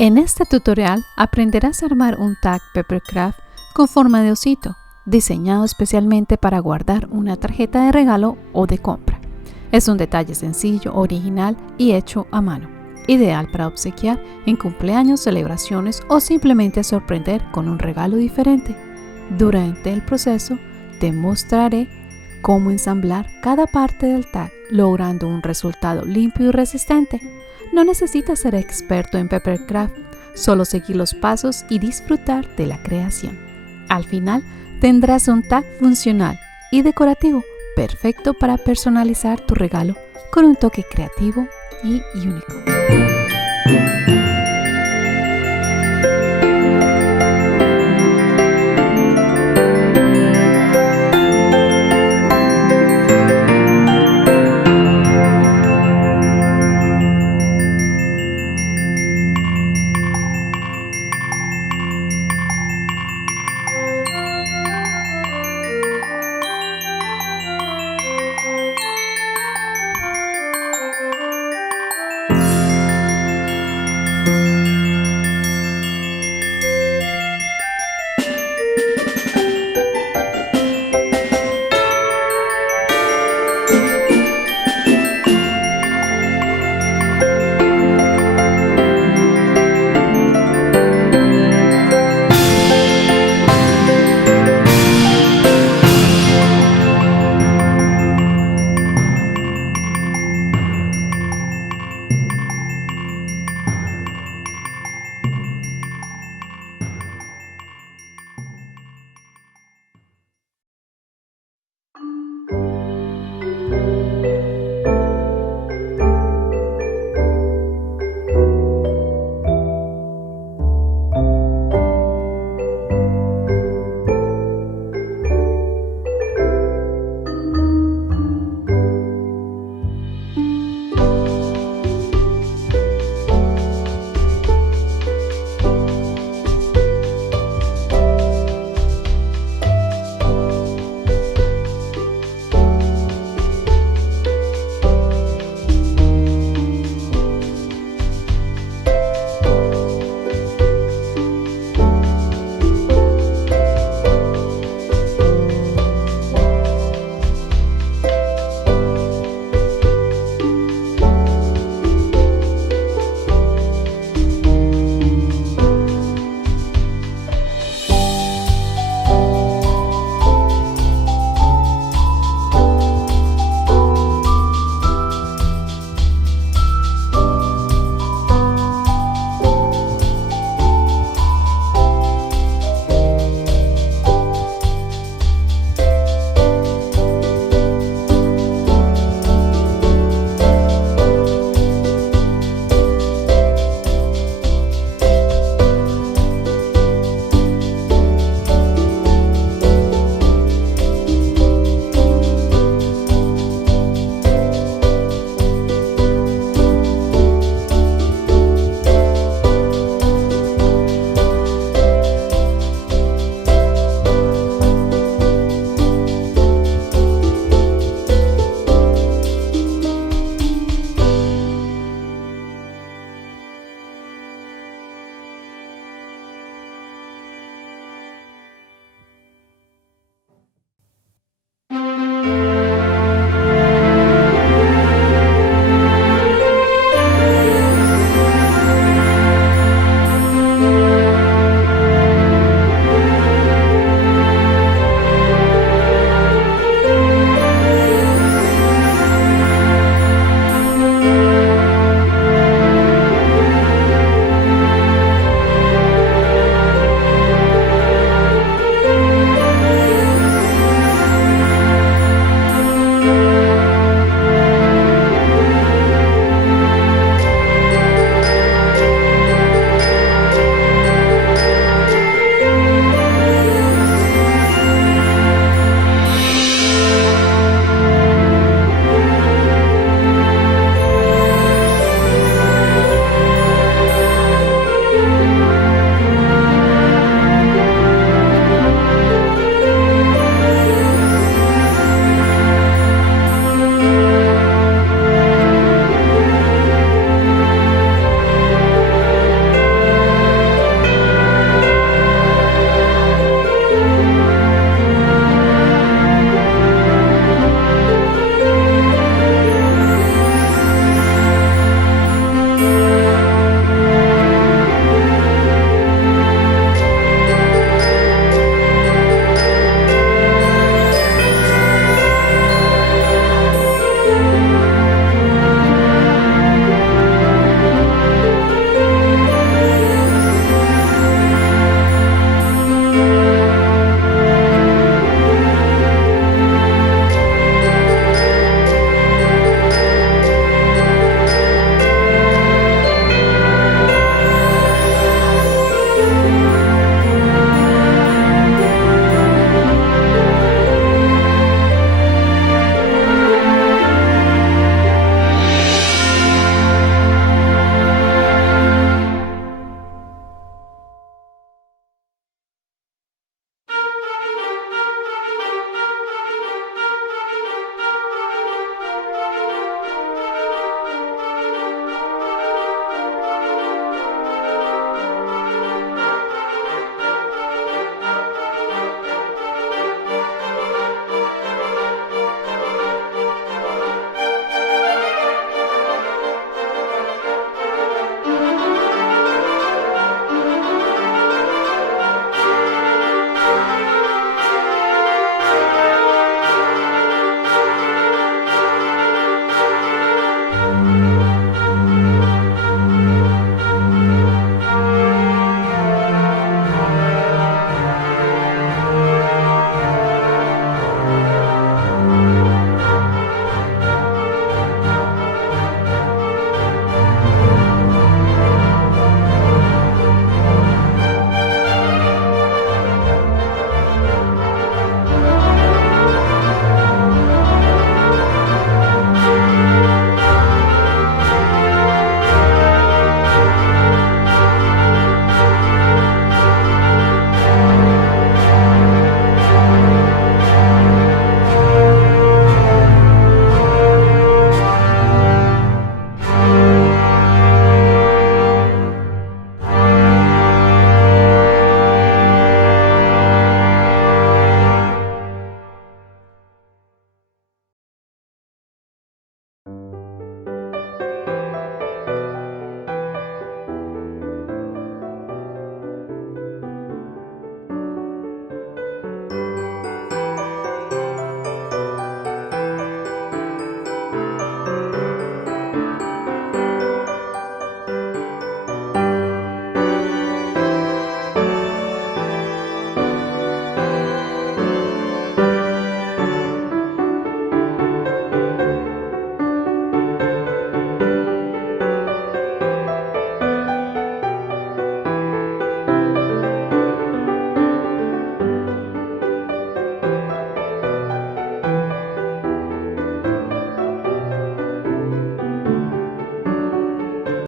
En este tutorial aprenderás a armar un tag Peppercraft con forma de osito, diseñado especialmente para guardar una tarjeta de regalo o de compra. Es un detalle sencillo, original y hecho a mano, ideal para obsequiar en cumpleaños, celebraciones o simplemente sorprender con un regalo diferente. Durante el proceso te mostraré cómo ensamblar cada parte del tag, logrando un resultado limpio y resistente. No necesitas ser experto en Peppercraft, solo seguir los pasos y disfrutar de la creación. Al final, tendrás un tag funcional y decorativo, perfecto para personalizar tu regalo con un toque creativo y único.